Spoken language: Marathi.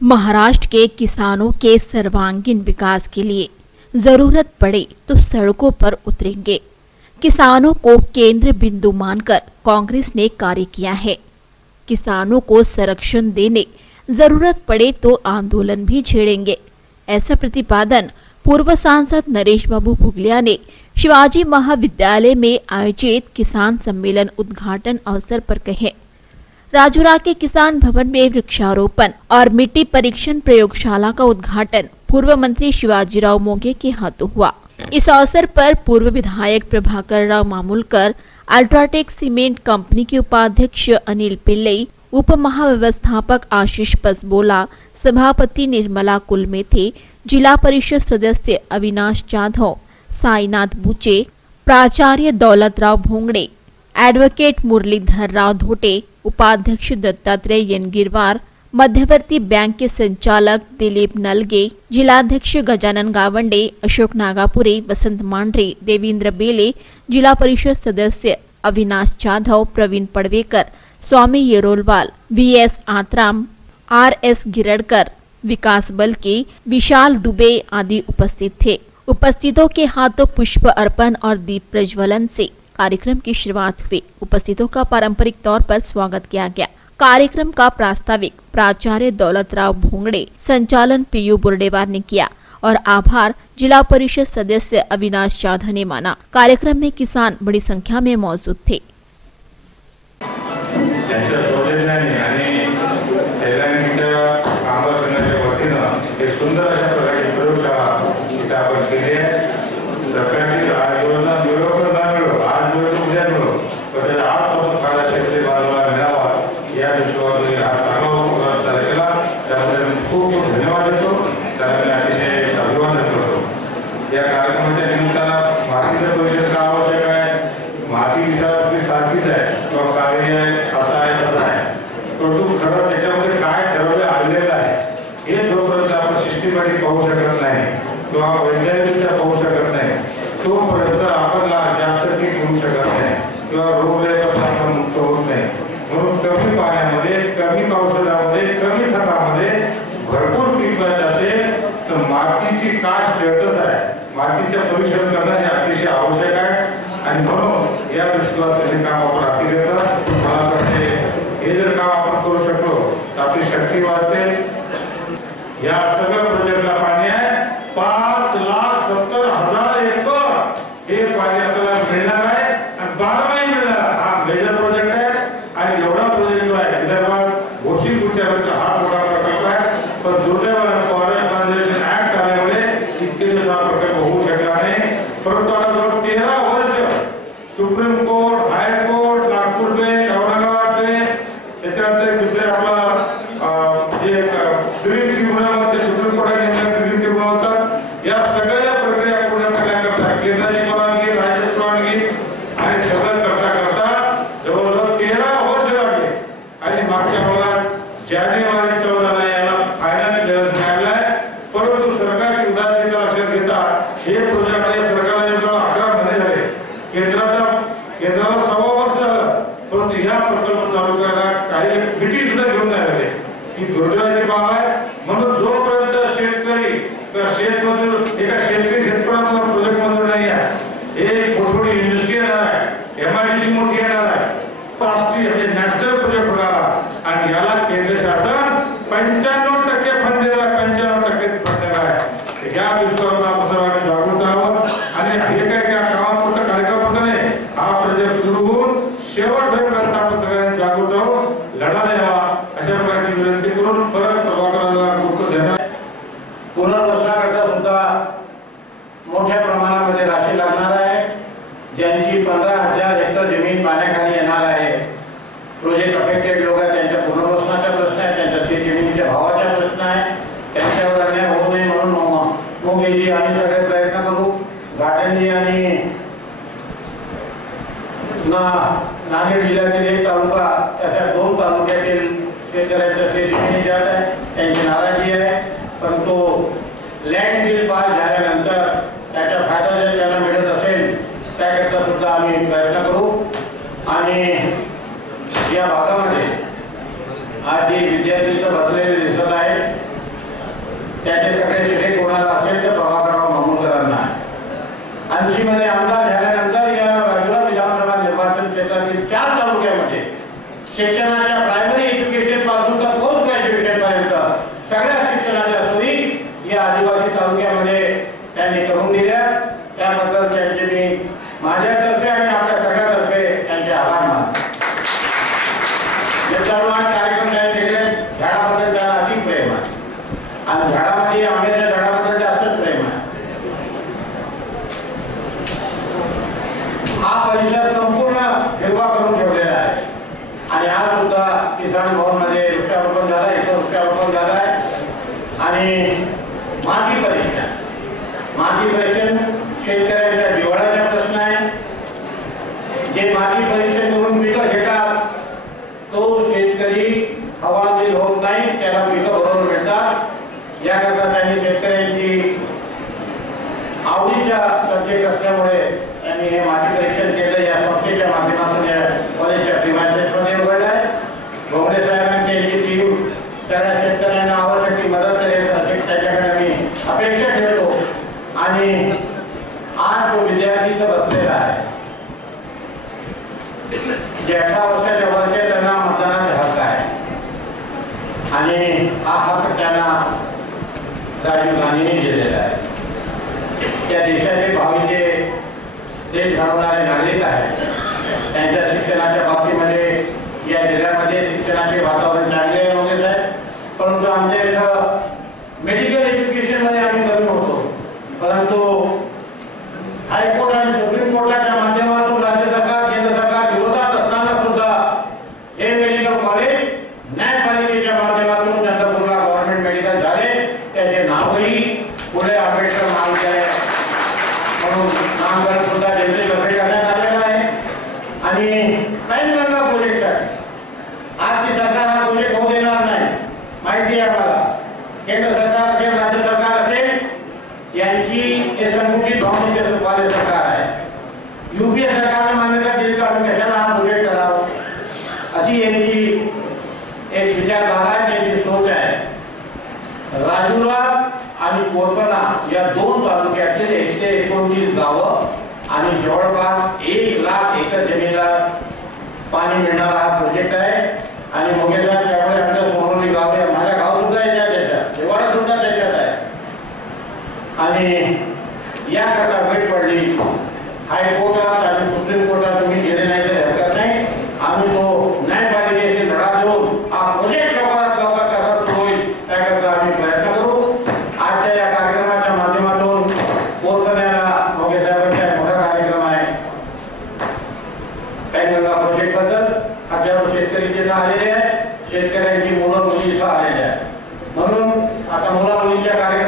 महाराष्ट्र के किसानों के सर्वांगीण विकास के लिए जरूरत पड़े तो सड़कों पर उतरेंगे। किसानों को केंद्र बिंदु मानकर कांग्रेस ने कार्य किया है। किसानों को संरक्षण देने जरूरत पड़े तो आंदोलन भी छेड़ेंगे। ऐसा प्रतिपादन पूर्व सांसद नरेश बाबू भुगलिया ने शिवाजी महाविद्यालय में आयोजित किसान सम्मेलन उद्घाटन अवसर पर कहे। राजूरा के किसान भवन में वृक्षारोपण और मिट्टी परीक्षण प्रयोगशाला का उद्घाटन पूर्व मंत्री शिवाजीराव मोघे के हाथों हुआ। इस अवसर पर पूर्व विधायक प्रभाकर राव मामूलकर, अल्ट्राटेक सीमेंट कंपनी के उपाध्यक्ष अनिल पिल्लई, उप महाव्यवस्थापक आशीष पसबोला, सभापति निर्मला कुलमेथे, जिला परिषद सदस्य अविनाश जाधव, साईनाथ बुचे, प्राचार्य दौलतराव भोंगड़े, एडवोकेट मुरलीधर राव धोटे, उपाध्यक्ष दत्तात्रेय यनगिरवार, मध्यवर्ती बैंक के संचालक दिलीप नलगे, जिलाध्यक्ष गजानन गावंडे, अशोक नागापुरे, वसंत मांढरे, देवेंद्र बेले, जिला परिषद सदस्य अविनाश जाधव, प्रवीण पड़वेकर, स्वामी येरोलवाल, वीएस आतराम, आरएस गिरड़कर, विकास बल के विशाल दुबे आदि उपस्थित थे। उपस्थितों के हाथों पुष्प अर्पण और दीप प्रज्वलन से कार्यक्रम की शुरुआत हुई। उपस्थितों का पारंपरिक तौर पर स्वागत किया गया। कार्यक्रम का प्रास्ताविक प्राचार्य दौलतराव भोंगड़े, संचालन पीयू बुर्डेवार ने किया और आभार जिला परिषद सदस्य अविनाश जाधव ने माना। कार्यक्रम में किसान बड़ी संख्या में मौजूद थे। या कार्यक्रमाच्या निमित्तानं मातीचं परिषद आवश्यक आहे। माती आपली सारखीच आहे किंवा कार्य असं आहे तसं आहे, परंतु खरं त्याच्यामध्ये काय ठरवलं आलेलं आहे हे जोपर्यंत आपण सिस्टमॅटिक पाहू शकत नाही किंवा वैज्ञानिकरित्या पाहू शकत नाही तोपर्यंत आपण जास्त पीक घेऊ शकत नाही किंवा रोगराईपासून मुक्त होत नाही। म्हणून कमी पाण्यामध्ये, कमी औषधामध्ये, कमी खतामध्ये भरपूर पीक मिळत असेल तर मातीची काय स्टेटस आहे, मातीचे परीक्षण करणं हे अतिशय आवश्यक आहे। आणि म्हणून या दृष्टीने काम आपण हाती घेतात। मला वाटते हे जर काम आपण करू शकलो तर आपली शक्ती वाढते। या सगळ्या प्रोजेक्टला पाणी आहे 5,70,000 एकर हे पाणी आपल्याला मिळणार आहे आणि 12 महिने मिळणार आहे। हा मेजर प्रोजेक्ट आहे आणि एवढा प्रोजेक्ट जो आहे विदर्भात घोषित उच्चारला हा मोठा प्रकल्प आहे। पण दुर्दैवाने फॉरेस्ट ट्रान्झॅक्शन ऍक्ट आल्यामुळे इतके दिवस हा प्रकल्प होऊ शकला नाही। परंतु आता जवळ 13 वर्ष supreme court, high court, Nagpur bench, Aurangabad bench, त्याच्यानंतर दुसरे आपला जे ग्रीन ट्रिब्युनल होते, सुप्रीम कोर्टाने ग्रीन ट्रिब्युनल होता, या सगळ्या प्रक्रिया पूर्ण करण्याकरता केंद्राची परवानगी, राज्याची परवानगी आणि सगळं करता करता जवळजवळ 13 वर्ष लागले आणि मागच्या भागात जानेवारी 14 याला फायनल क्लिअरन्स मिळालाय। परंतु सरकारची उदासीनता लक्षात घेता हे प्रोजेक्ट सरकारने 11 महिने झाले, केंद्राला 6 वर्ष झालं, परंतु या प्रकल्प चालू करायला काही मिटिंग सुद्धा घेऊन नाही आले। ही दुर्दैवाची बाब आहे। म्हणून जोपर्यंत शेतकरी किंवा शेतमजूर एका शेतकरी शेतकऱ्यांना प्रोजेक्ट मंजूर नाही आहे, एक मोठी इंडस्ट्री येणार आहे, एमआयडीसी मोठी येणार आहे, राष्ट्रीय म्हणजे नॅशनल प्रोजेक्ट होणार आणि याला केंद्र शासन 95% फंड देणार आहे, 95% फंड देणार आहे। या दृष्टीकोनातून आपण सर्वांनी जागृत आहोत आणि हे काही कामापुरता कार्यक्रम होता नाही, हा प्रोजेक्ट सुरू होऊन शेवट होईपर्यंत आपण सगळ्यांनी जागृत आहोत, लढा द्यावा अशा प्रकारची विनंती करून परत सर्वांना खूप धन्यवाद। पुनर्वसनाकरता सुद्धा मोठ्या प्रमाणामध्ये राशी लागणार आहे, ज्यांची 15,000 हेक्टर जमीन पाण्याखाली येणार आहे। प्रोजेक्ट अफेक्टेड लोक आहेत, त्यांच्या पुनर्वसनाचा प्रश्न आहे, त्यांच्या शेतजमिनीच्या भावाचा प्रश्न आहे, त्यांच्यावर अन्याय होऊ नये म्हणून मोघेजी आम्ही सगळे प्रयत्न करू। घाटंजी आणि नांदेड जिल्ह्यातील एक तालुका, त्याच्या 2 तालुक्यातील शेतकऱ्यांच्या शेतजमिनी ज्यात आहे त्यांची नाराजी आहे, परंतु लँड बिल पास झाल्यानंतर त्याचा फायदा जर त्यांना मिळत असेल त्याकरता सुद्धा आम्ही प्रयत्न करू। आणि या भागामध्ये आज जे विद्यार्थी बसलेले दिसत आहेत आणि झाडामध्ये आंब्याच्या झाडाबद्दल जास्तच प्रेम आहे. हा परिसर संपूर्ण हिरवा करून ठेवलेला आहे आणि आज सुद्धा किसान भवन मध्ये वृक्षारोपण झाला, इथं वृक्षारोपण झाला आहे. आणि माती परीक्षण शेतकऱ्यांच्या जिव्हाळ्याचा प्रश्न आहे. जे माती परीक्षण करून पिकं घेतात तो शेतकरी हवालदिल होत नाही, त्याला पिकं बरोबर मिळतात. याकरता त्यांनी शेतकऱ्यांची आवडीचा सब्जेक्ट असल्यामुळे त्यांनी हे माती परीक्षण केलं. या संस्थेच्या माध्यमातून या कॉलेजच्या प्रिमायसेसमध्ये उघडलं आहे. भोंगडे साहेबांची त्यांची टीम सगळ्या शेतकऱ्यांना आवश्यक ती मदत करेल असे त्याच्याकडे मी अपेक्षा ठेवतो. आणि आज जो विद्यार्थी इथं बसलेला आहे, जे 18 वर्षाच्या वरचे, त्यांना मतदानाचा हक्क आहे आणि हा हक्क त्यांना राजीव गांधींनी दिलेला आहे. त्या देशाचे भावी जे देश घडवणारे नागरिक आहेत, त्यांच्या शिक्षणाच्या बाबतीमध्ये या जिल्ह्यामध्ये शिक्षणाचे वातावरण चांगले नव्हते साहेब. परंतु आमच्या इथं मेडिकल एज्युकेशन मध्ये आम्ही कमी होतो. परंतु हायकोर्ट आणि सुप्रीम कोर्टाच्या माध्यमातून राज्य सरकार, केंद्र सरकार विरोधात असताना सुद्धा हे मेडिकल कॉलेज न्यायपालिकेच्या माध्यमातून चंद्रपूरला गव्हर्नमेंट मेडिकल झाले. त्याचे नावही पुढे आंबेडकर महाविद्यालय म्हणून नामकरण सुद्धा जनतेकडे करण्यात आलेलं आहे. आणि पैनगंगा प्रोजेक्टसाठी आजची सरकार हा प्रोजेक्ट होऊ देणार नाही, माहिती आहे आम्हाला. केंद्र सरकार असेल, राज्य सरकार असेल, यांची हे संकुचित भावनेचे वाले सरकार आहे. युपीए सरकारने मान्यता दिली तर आम्ही कशाला हा प्रोजेक्ट करावा, अशी यांची एक विचारधारा आहे, त्यांची सोच आहे. राजुरा आणि कोरबना या 2 तालुक्यातील 129 गावं आणि जवळपास 1 लाख एकर जमिनीला पाणी मिळणारा हा प्रोजेक्ट आहे. आणि मुकेशला त्यामुळे आमच्या सोनवली गाव आहे, माझ्या गाव सुद्धा त्याच्यात, देवाडा सुद्धा त्याच्यात आहे. आणि याकरता भेट पडली हायकोर्टात आणि सुप्रीम कोर्टात. तुम्ही गेले नाही तर हरकत नाही, आम्ही तो न्यायपालिकेशी लढा देऊन हा प्रोजेक्ट लवकरात लवकर कसा सुरू होईल त्याकरता आम्ही प्रयत्न करू. आजच्या या कार्यक्रमाच्या माध्यमातून कोरबण्याला मोगे साहेबांचा मोठा कार्यक्रम आहे पैनगंगा प्रोजेक्ट बद्दल. हजारो शेतकरी तिथं आलेले आहेत, शेतकऱ्यांची मुलं मुली इथं आलेले आहेत. म्हणून आता मुला मुलींच्या कार्यक्रम